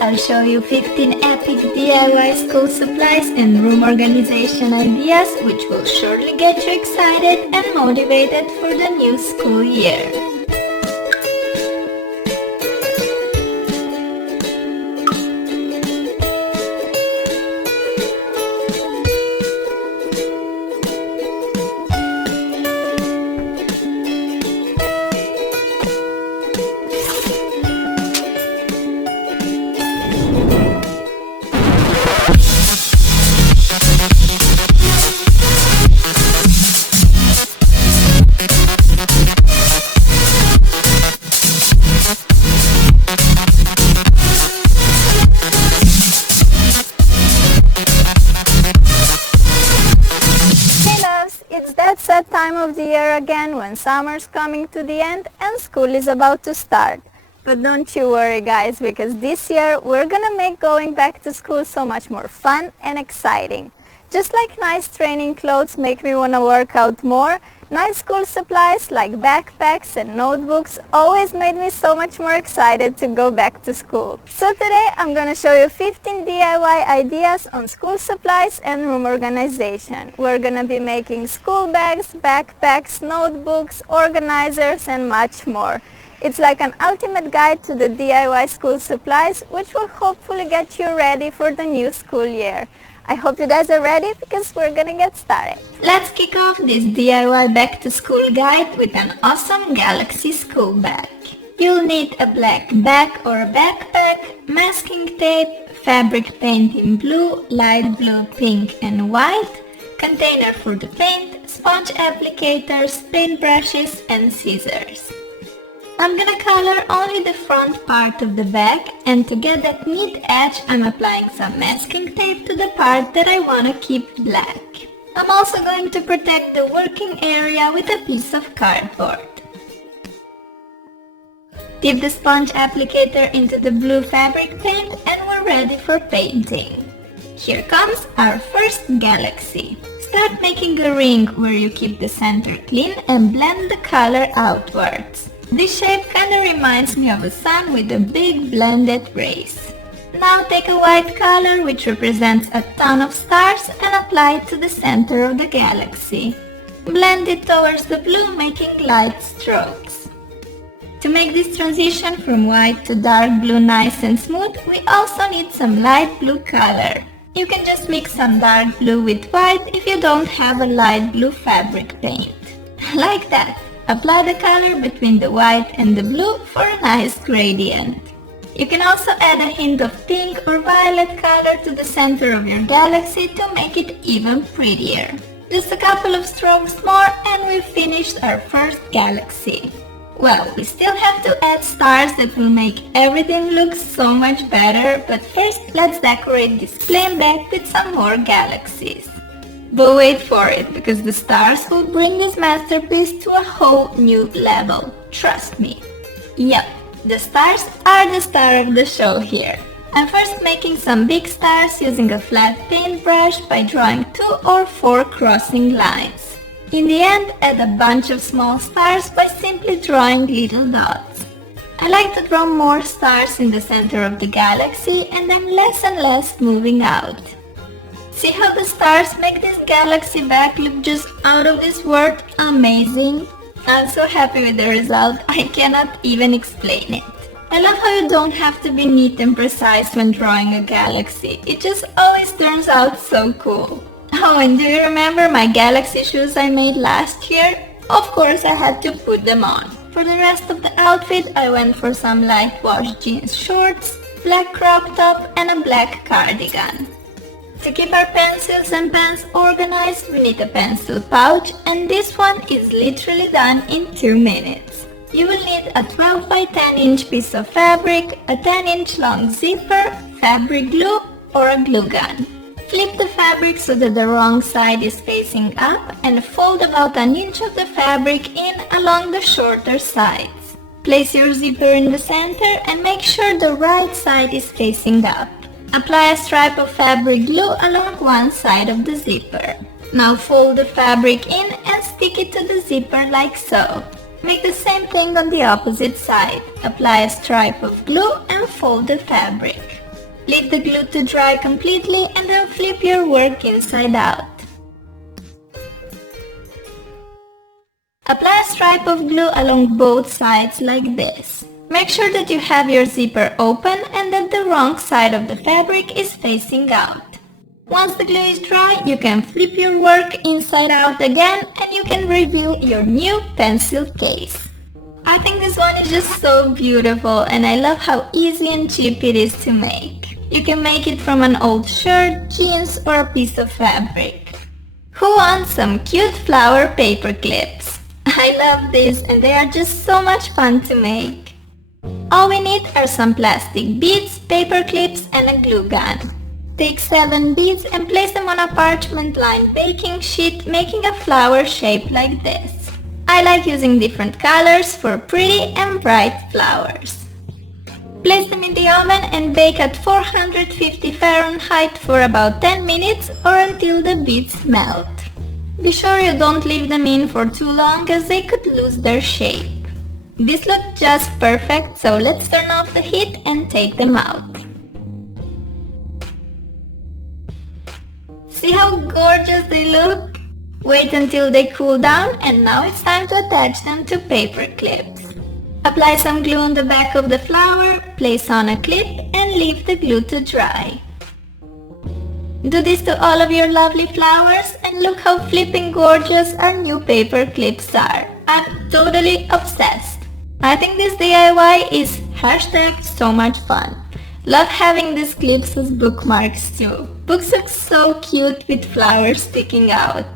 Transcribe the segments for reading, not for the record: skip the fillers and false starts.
I'll show you 15 epic DIY school supplies and room organization ideas which will surely get you excited and motivated for the new school year. It's that sad time of the year again when summer's coming to the end and school is about to start. But don't you worry guys, because this year we're gonna make going back to school so much more fun and exciting. Just like nice training clothes make me wanna work out more, nice school supplies like backpacks and notebooks always made me so much more excited to go back to school. So today I'm gonna show you 15 DIY ideas on school supplies and room organization. We're gonna be making school bags, backpacks, notebooks, organizers and much more. It's like an ultimate guide to the DIY school supplies which will hopefully get you ready for the new school year. I hope you guys are ready because we're gonna get started. Let's kick off this DIY back to school guide with an awesome Galaxy school bag. You'll need a black bag or a backpack, masking tape, fabric paint in blue, light blue, pink and white, container for the paint, sponge applicators, paint brushes and scissors. I'm gonna color only the front part of the bag, and to get that neat edge I'm applying some masking tape to the part that I wanna keep black. I'm also going to protect the working area with a piece of cardboard. Dip the sponge applicator into the blue fabric paint and we're ready for painting. Here comes our first galaxy. Start making a ring where you keep the center clean and blend the color outwards. This shape kinda reminds me of a sun with a big blended rays. Now take a white color which represents a ton of stars and apply it to the center of the galaxy. Blend it towards the blue, making light strokes. To make this transition from white to dark blue nice and smooth, we also need some light blue color. You can just mix some dark blue with white if you don't have a light blue fabric paint. Like that. Apply the color between the white and the blue for a nice gradient. You can also add a hint of pink or violet color to the center of your galaxy to make it even prettier. Just a couple of strokes more and we've finished our first galaxy. Well, we still have to add stars that will make everything look so much better, but first let's decorate this plain bag with some more galaxies. But wait for it, because the stars will bring this masterpiece to a whole new level. Trust me. Yep, the stars are the star of the show here. I'm first making some big stars using a flat paintbrush by drawing 2 or 4 crossing lines. In the end, add a bunch of small stars by simply drawing little dots. I like to draw more stars in the center of the galaxy and then less and less moving out. See how the stars make this galaxy bag look just out of this world amazing? I'm so happy with the result, I cannot even explain it. I love how you don't have to be neat and precise when drawing a galaxy. It just always turns out so cool. Oh, and do you remember my galaxy shoes I made last year? Of course I had to put them on. For the rest of the outfit I went for some light wash jeans shorts, black crop top and a black cardigan. To keep our pencils and pens organized, we need a pencil pouch, and this one is literally done in 2 minutes. You will need a 12 by 10 inch piece of fabric, a 10 inch long zipper, fabric glue or a glue gun. Flip the fabric so that the wrong side is facing up and fold about an inch of the fabric in along the shorter sides. Place your zipper in the center and make sure the right side is facing up. Apply a stripe of fabric glue along one side of the zipper. Now fold the fabric in and stick it to the zipper like so. Make the same thing on the opposite side. Apply a stripe of glue and fold the fabric. Leave the glue to dry completely and then flip your work inside out. Apply a stripe of glue along both sides like this. Make sure that you have your zipper open and that the wrong side of the fabric is facing out. Once the glue is dry, you can flip your work inside out again and you can reveal your new pencil case. I think this one is just so beautiful and I love how easy and cheap it is to make. You can make it from an old shirt, jeans or a piece of fabric. Who wants some cute flower paper clips? I love these and they are just so much fun to make. All we need are some plastic beads, paper clips and a glue gun. Take 7 beads and place them on a parchment-lined baking sheet, making a flower shape like this. I like using different colors for pretty and bright flowers. Place them in the oven and bake at 450 Fahrenheit for about 10 minutes or until the beads melt. Be sure you don't leave them in for too long as they could lose their shape. These look just perfect, so let's turn off the heat and take them out. See how gorgeous they look? Wait until they cool down and now it's time to attach them to paper clips. Apply some glue on the back of the flower, place on a clip and leave the glue to dry. Do this to all of your lovely flowers and look how flipping gorgeous our new paper clips are. I'm totally obsessed. I think this DIY is #so much fun. Love having these clips as bookmarks too. Books look so cute with flowers sticking out.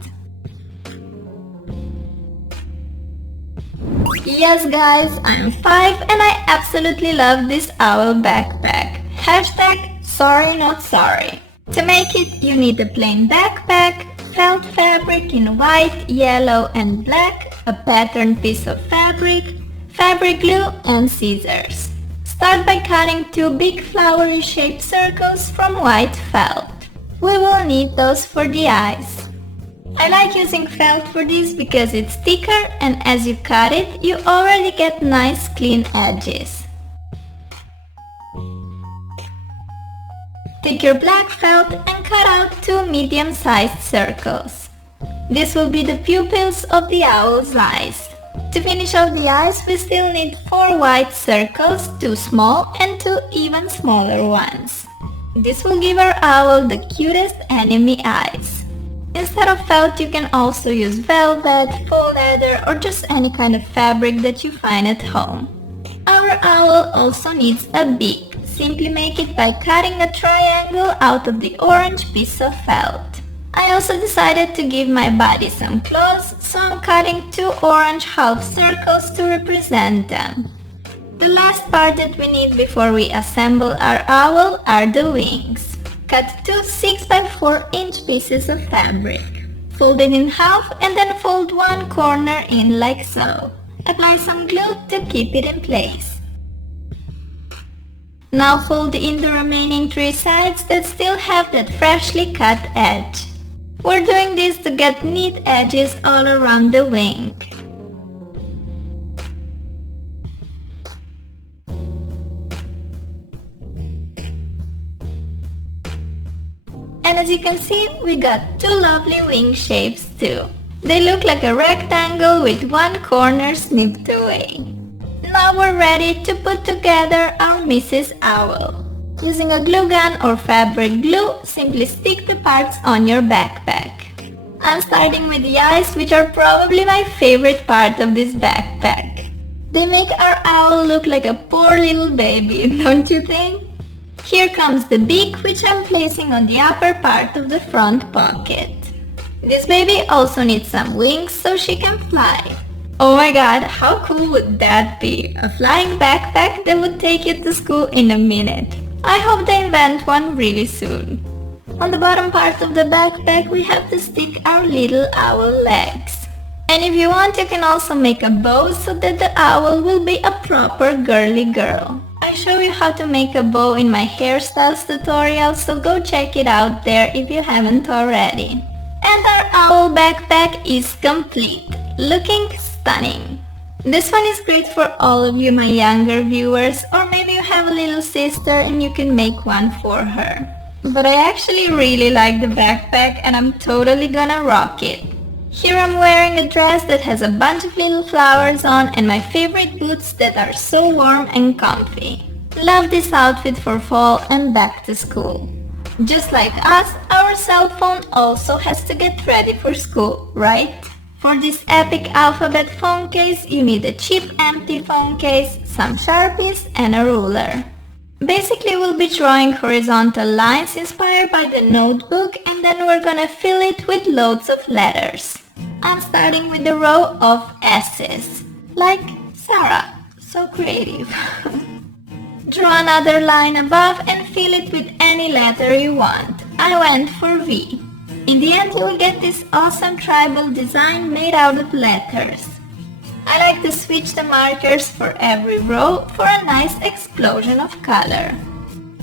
Yes guys, I'm 5 and I absolutely love this owl backpack. #sorry not sorry. To make it, you need a plain backpack, felt fabric in white, yellow and black, a patterned piece of fabric, fabric glue and scissors. Start by cutting 2 big flowery shaped circles from white felt. We will need those for the eyes. I like using felt for this because it's thicker and as you cut it, you already get nice clean edges. Take your black felt and cut out 2 medium-sized circles. This will be the pupils of the owl's eyes. To finish off the eyes, we still need 4 white circles, 2 small and 2 even smaller ones. This will give our owl the cutest enemy eyes. Instead of felt, you can also use velvet, faux leather or just any kind of fabric that you find at home. Our owl also needs a beak. Simply make it by cutting a triangle out of the orange piece of felt. I also decided to give my body some claws, so I'm cutting 2 orange half circles to represent them. The last part that we need before we assemble our owl are the wings. Cut 2 6x4-inch pieces of fabric. Fold it in half and then fold one corner in like so. Apply some glue to keep it in place. Now fold in the remaining 3 sides that still have that freshly cut edge. We're doing this to get neat edges all around the wing. And as you can see, we got 2 lovely wing shapes too. They look like a rectangle with one corner snipped away. Now we're ready to put together our Mrs. Owl. Using a glue gun or fabric glue, simply stick the parts on your backpack. I'm starting with the eyes, which are probably my favorite part of this backpack. They make our owl look like a poor little baby, don't you think? Here comes the beak, which I'm placing on the upper part of the front pocket. This baby also needs some wings so she can fly. Oh my god, how cool would that be? A flying backpack that would take you to school in a minute. I hope they invent one really soon. On the bottom part of the backpack, we have to stick our little owl legs. And if you want, you can also make a bow so that the owl will be a proper girly girl. I show you how to make a bow in my hairstyles tutorial, so go check it out there if you haven't already. And our owl backpack is complete, looking stunning. This one is great for all of you my younger viewers, or maybe you have a little sister and you can make one for her. But I actually really like the backpack and I'm totally gonna rock it. Here I'm wearing a dress that has a bunch of little flowers on and my favorite boots that are so warm and comfy. Love this outfit for fall and back to school. Just like us, our cell phone also has to get ready for school, right? For this epic alphabet phone case, you need a cheap empty phone case, some Sharpies and a ruler. Basically, we'll be drawing horizontal lines inspired by the notebook and then we're gonna fill it with loads of letters. I'm starting with a row of S's, like Sarah, so creative. Draw another line above and fill it with any letter you want. I went for V. In the end, you will get this awesome tribal design made out of letters. I like to switch the markers for every row for a nice explosion of color.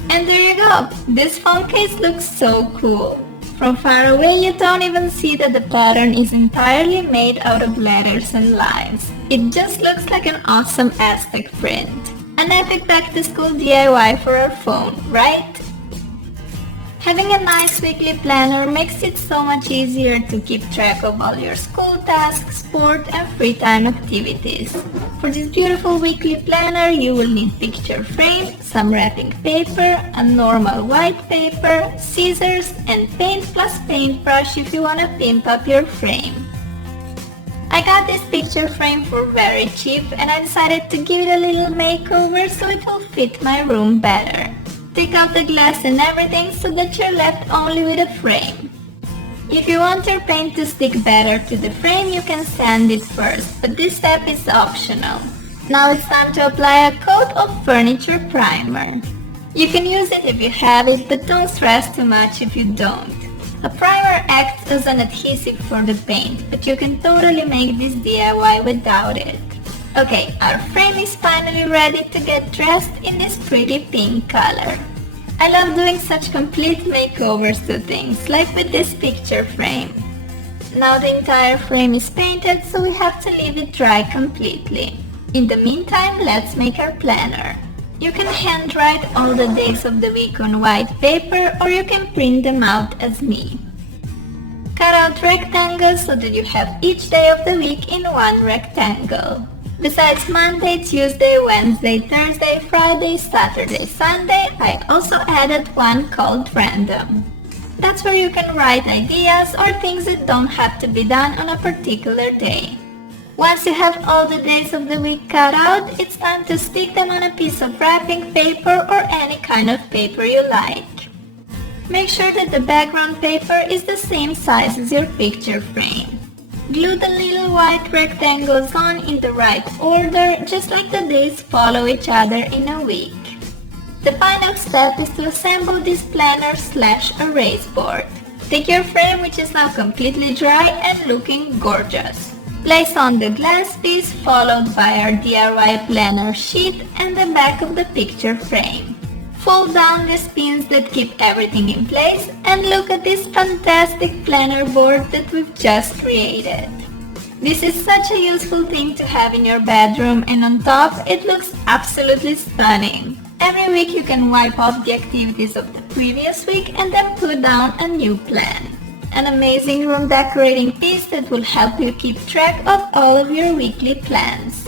And there you go! This phone case looks so cool. From far away you don't even see that the pattern is entirely made out of letters and lines. It just looks like an awesome Aztec print. An epic back-to-school DIY for our phone, right? Having a nice weekly planner makes it so much easier to keep track of all your school tasks, sport and free time activities. For this beautiful weekly planner you will need picture frame, some wrapping paper, a normal white paper, scissors and paint plus paintbrush if you want to pimp up your frame. I got this picture frame for very cheap and I decided to give it a little makeover so it will fit my room better. Take out the glass and everything so that you're left only with a frame. If you want your paint to stick better to the frame, you can sand it first, but this step is optional. Now it's time to apply a coat of furniture primer. You can use it if you have it, but don't stress too much if you don't. A primer acts as an adhesive for the paint, but you can totally make this DIY without it. Okay, our frame is finally ready to get dressed in this pretty pink color. I love doing such complete makeovers to things, like with this picture frame. Now the entire frame is painted, so we have to leave it dry completely. In the meantime, let's make our planner. You can handwrite all the days of the week on white paper, or you can print them out as me. Cut out rectangles so that you have each day of the week in one rectangle. Besides Monday, Tuesday, Wednesday, Thursday, Friday, Saturday, Sunday, I also added one called Random. That's where you can write ideas or things that don't have to be done on a particular day. Once you have all the days of the week cut out, it's time to stick them on a piece of wrapping paper or any kind of paper you like. Make sure that the background paper is the same size as your picture frame. Glue the little white rectangles on in the right order, just like the days follow each other in a week. The final step is to assemble this planner/erase board. Take your frame, which is now completely dry and looking gorgeous. Place on the glass piece, followed by our DIY planner sheet and the back of the picture frame. Fold down these pins that keep everything in place and look at this fantastic planner board that we've just created. This is such a useful thing to have in your bedroom, and on top it looks absolutely stunning. Every week you can wipe off the activities of the previous week and then put down a new plan. An amazing room decorating piece that will help you keep track of all of your weekly plans.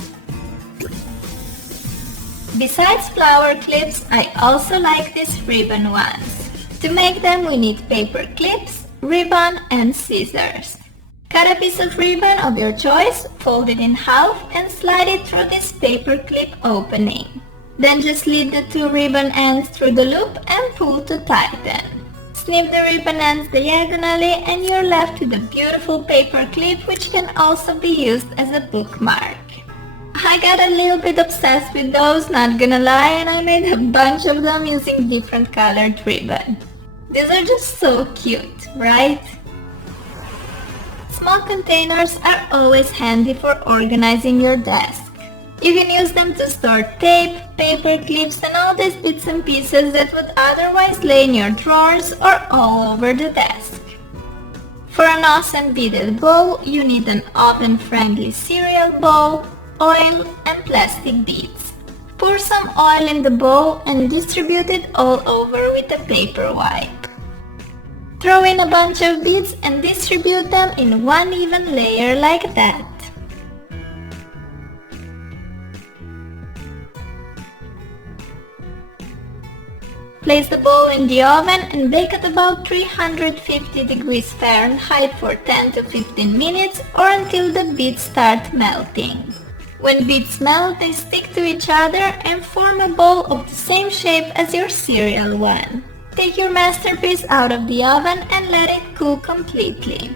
Besides flower clips, I also like these ribbon ones. To make them we need paper clips, ribbon and scissors. Cut a piece of ribbon of your choice, fold it in half and slide it through this paper clip opening. Then just lead the two ribbon ends through the loop and pull to tighten. Snip the ribbon ends diagonally and you're left with a beautiful paper clip which can also be used as a bookmark. I got a little bit obsessed with those, not gonna lie, and I made a bunch of them using different colored ribbon. These are just so cute, right? Small containers are always handy for organizing your desk. You can use them to store tape, paper clips and all these bits and pieces that would otherwise lay in your drawers or all over the desk. For an awesome beaded bow, you need an oven-friendly cereal bowl, oil and plastic beads. Pour some oil in the bowl and distribute it all over with a paper wipe. Throw in a bunch of beads and distribute them in one even layer like that. Place the bowl in the oven and bake at about 350 degrees Fahrenheit for 10 to 15 minutes or until the beads start melting. When beads melt, they stick to each other and form a ball of the same shape as your cereal one. Take your masterpiece out of the oven and let it cool completely.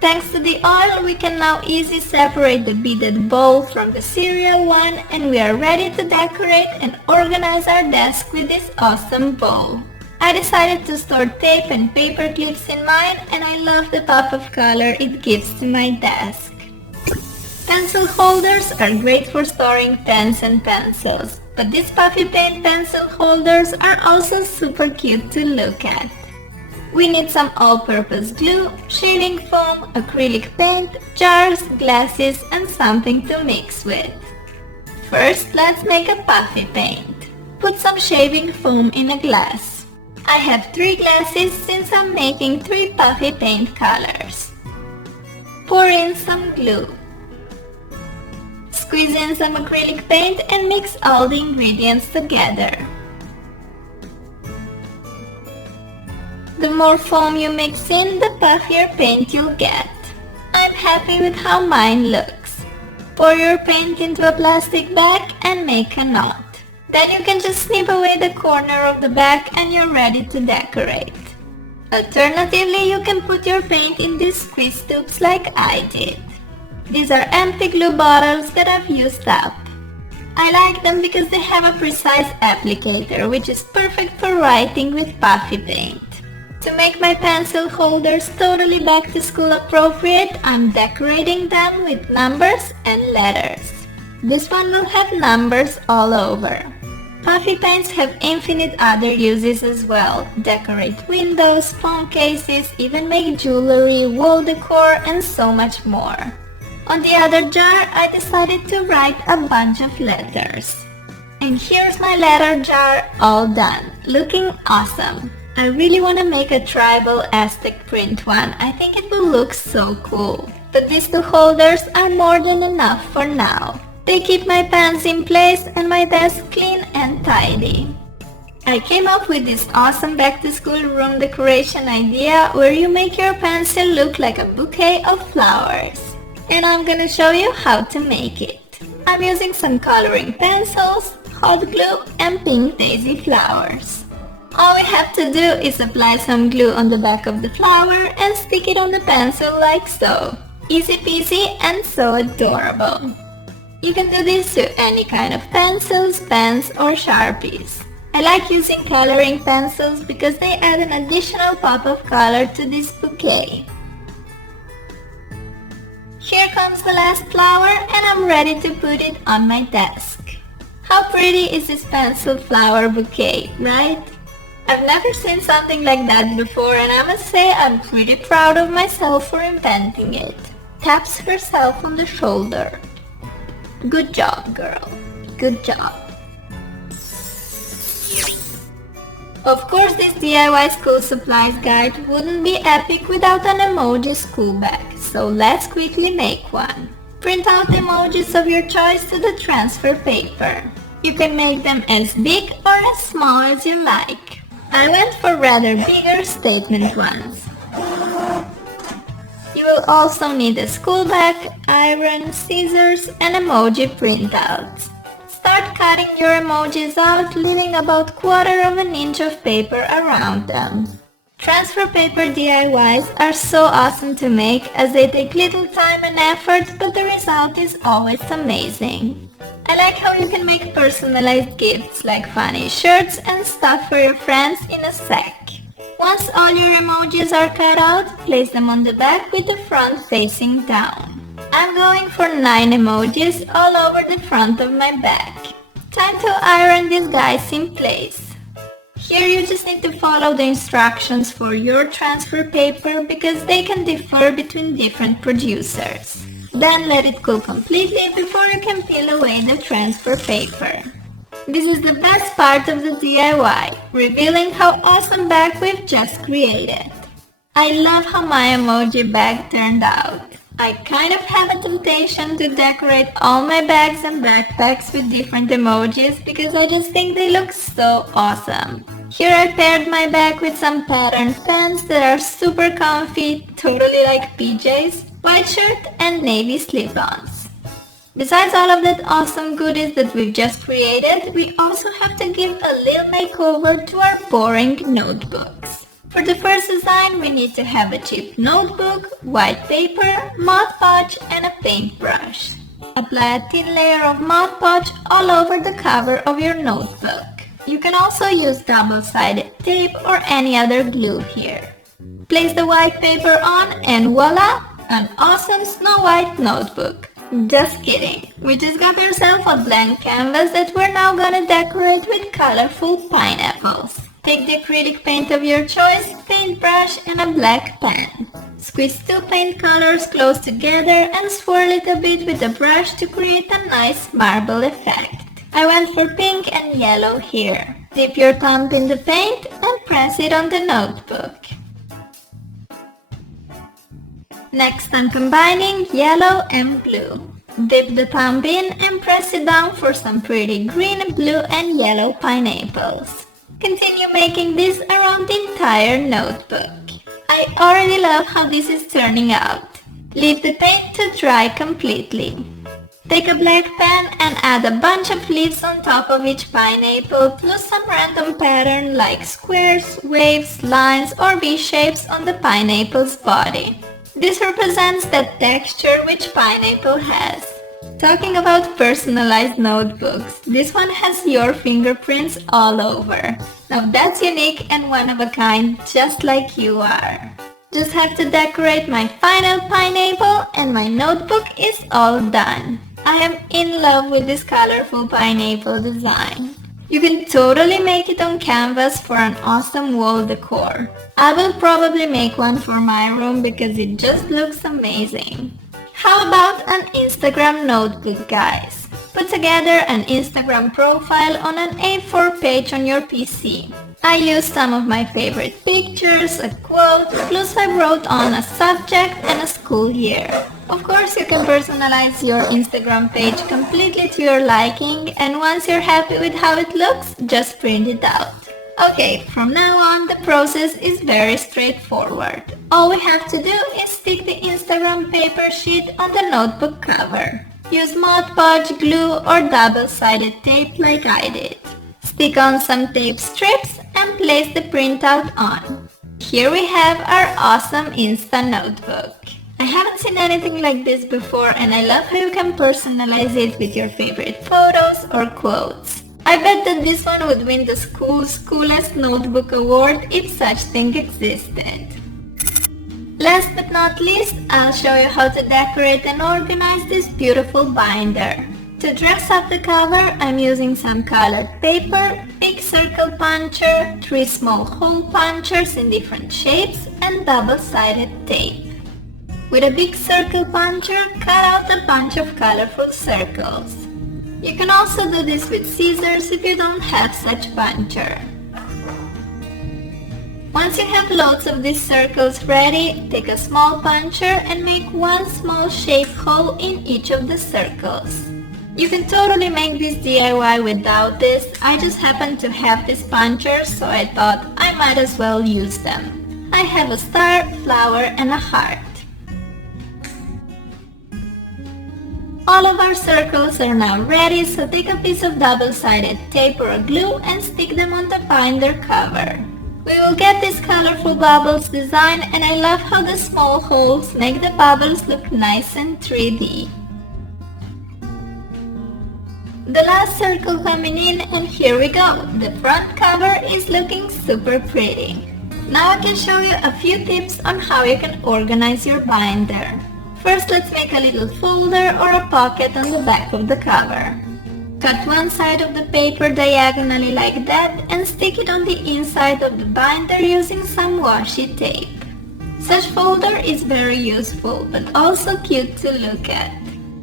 Thanks to the oil, we can now easily separate the beaded bowl from the cereal one, and we are ready to decorate and organize our desk with this awesome bowl. I decided to store tape and paper clips in mine, and I love the pop of color it gives to my desk. Pencil holders are great for storing pens and pencils, but these puffy paint pencil holders are also super cute to look at. We need some all-purpose glue, shaving foam, acrylic paint, jars, glasses, and something to mix with. First, let's make a puffy paint. Put some shaving foam in a glass. I have 3 glasses since I'm making 3 puffy paint colors. Pour in some glue. Squeeze in some acrylic paint and mix all the ingredients together. The more foam you mix in, the puffier paint you'll get. I'm happy with how mine looks. Pour your paint into a plastic bag and make a knot. Then you can just snip away the corner of the bag and you're ready to decorate. Alternatively, you can put your paint in these squeeze tubes like I did. These are empty glue bottles that I've used up. I like them because they have a precise applicator, which is perfect for writing with puffy paint. To make my pencil holders totally back to school appropriate, I'm decorating them with numbers and letters. This one will have numbers all over. Puffy paints have infinite other uses as well. Decorate windows, phone cases, even make jewelry, wall decor, and so much more. On the other jar, I decided to write a bunch of letters. And here's my letter jar all done, looking awesome. I really want to make a tribal Aztec print one. I think it will look so cool. But these 2 holders are more than enough for now. They keep my pens in place and my desk clean and tidy. I came up with this awesome back-to-school room decoration idea where you make your pencil look like a bouquet of flowers. And I'm gonna show you how to make it. I'm using some coloring pencils, hot glue, and pink daisy flowers. All we have to do is apply some glue on the back of the flower and stick it on the pencil like so. Easy peasy and so adorable. You can do this to any kind of pencils, pens, or Sharpies. I like using coloring pencils because they add an additional pop of color to this bouquet. Here comes the last flower and I'm ready to put it on my desk. How pretty is this pencil flower bouquet, right? I've never seen something like that before and I must say I'm pretty proud of myself for inventing it. Taps herself on the shoulder. Good job, girl. Good job. Of course, this DIY school supplies guide wouldn't be epic without an emoji school bag, so let's quickly make one. Print out emojis of your choice to the transfer paper. You can make them as big or as small as you like. I went for rather bigger statement ones. You will also need a school bag, iron, scissors, and emoji printouts. Start cutting your emojis out, leaving about 1/4 inch of paper around them. Transfer paper DIYs are so awesome to make as they take little time and effort, but the result is always amazing. I like how you can make personalized gifts like funny shirts and stuff for your friends in a sack. Once all your emojis are cut out, place them on the back with the front facing down. I'm going for 9 emojis all over the front of my bag. Time to iron these guys in place. Here you just need to follow the instructions for your transfer paper because they can differ between different producers. Then let it cool completely before you can peel away the transfer paper. This is the best part of the DIY, revealing how awesome bag we've just created. I love how my emoji bag turned out. I kind of have a temptation to decorate all my bags and backpacks with different emojis because I just think they look so awesome. Here I paired my bag with some patterned pants that are super comfy, totally like PJs, white shirt and navy slip-ons. Besides all of that awesome goodies that we've just created, we also have to give a little makeover to our boring notebooks. For the first design, we need to have a cheap notebook, white paper, Mod Podge and a paintbrush. Apply a thin layer of Mod Podge all over the cover of your notebook. You can also use double-sided tape or any other glue here. Place the white paper on and voila! An awesome Snow White notebook. Just kidding. We just got ourselves a blank canvas that we're now gonna decorate with colorful pineapples. Take the acrylic paint of your choice, paintbrush and a black pen. Squeeze two paint colors close together and swirl it a bit with the brush to create a nice marble effect. I went for pink and yellow here. Dip your thumb in the paint and press it on the notebook. Next I'm combining yellow and blue. Dip the thumb in and press it down for some pretty green, blue and yellow pineapples. Continue making this around the entire notebook. I already love how this is turning out. Leave the paint to dry completely. Take a black pen and add a bunch of leaves on top of each pineapple plus some random pattern like squares, waves, lines or V-shapes on the pineapple's body. This represents that texture which pineapple has. Talking about personalized notebooks, this one has your fingerprints all over. Now that's unique and one of a kind, just like you are. Just have to decorate my final pineapple and my notebook is all done. I am in love with this colorful pineapple design. You can totally make it on canvas for an awesome wall decor. I will probably make one for my room because it just looks amazing. How about an Instagram notebook, guys? Put together an Instagram profile on an A4 page on your PC. I used some of my favorite pictures, a quote, plus I wrote on a subject and a school year. Of course, you can personalize your Instagram page completely to your liking, and once you're happy with how it looks, just print it out. Okay, from now on, the process is very straightforward. All we have to do is stick the Instagram paper sheet on the notebook cover. Use Mod Podge glue or double-sided tape like I did. Stick on some tape strips and place the printout on. Here we have our awesome Insta notebook. I haven't seen anything like this before and I love how you can personalize it with your favorite photos or quotes. I bet that this one would win the school's coolest notebook award if such thing existed. Last but not least, I'll show you how to decorate and organize this beautiful binder. To dress up the cover, I'm using some colored paper, big circle puncher, 3 small hole punchers in different shapes, and double-sided tape. With a big circle puncher, cut out a bunch of colorful circles. You can also do this with scissors if you don't have such puncher. Once you have loads of these circles ready, take a small puncher and make one small shaped hole in each of the circles. You can totally make this DIY without this, I just happen to have these punchers so I thought I might as well use them. I have a star, flower and a heart. All of our circles are now ready, so take a piece of double-sided tape or glue and stick them on the binder cover. We will get these colorful bubbles design and I love how the small holes make the bubbles look nice and 3D. The last circle coming in and here we go. The front cover is looking super pretty. Now I can show you a few tips on how you can organize your binder. First, let's make a little folder or a pocket on the back of the cover. Cut one side of the paper diagonally like that and stick it on the inside of the binder using some washi tape. Such folder is very useful, but also cute to look at.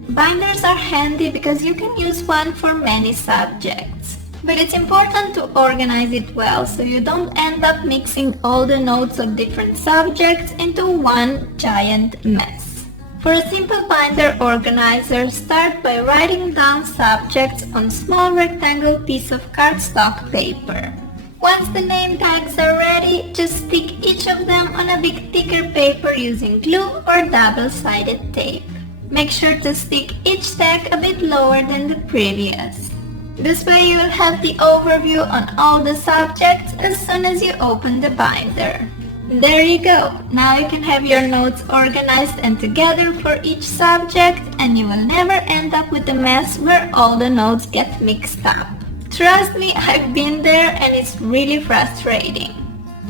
Binders are handy because you can use one for many subjects. But it's important to organize it well so you don't end up mixing all the notes of different subjects into one giant mess. For a simple binder organizer, start by writing down subjects on small rectangle piece of cardstock paper. Once the name tags are ready, just stick each of them on a bit thicker paper using glue or double-sided tape. Make sure to stick each tag a bit lower than the previous. This way you will have the overview on all the subjects as soon as you open the binder. There you go! Now you can have your notes organized and together for each subject, and you will never end up with a mess where all the notes get mixed up. Trust me, I've been there and it's really frustrating.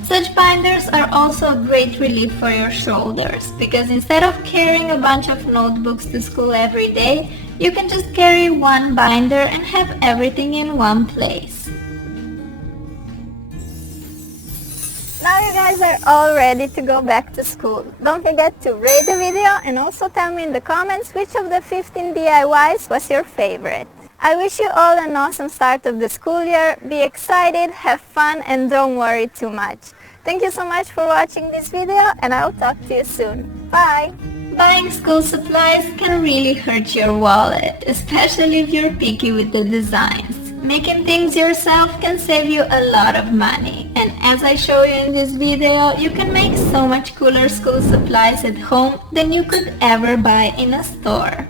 Such binders are also a great relief for your shoulders, because instead of carrying a bunch of notebooks to school every day, you can just carry one binder and have everything in one place. Now you guys are all ready to go back to school. Don't forget to rate the video and also tell me in the comments which of the 15 DIYs was your favorite. I wish you all an awesome start of the school year. Be excited, have fun, and don't worry too much. Thank you so much for watching this video, and I'll talk to you soon. Bye! Buying school supplies can really hurt your wallet, especially if you're picky with the designs. Making things yourself can save you a lot of money, and as I show you in this video, you can make so much cooler school supplies at home than you could ever buy in a store.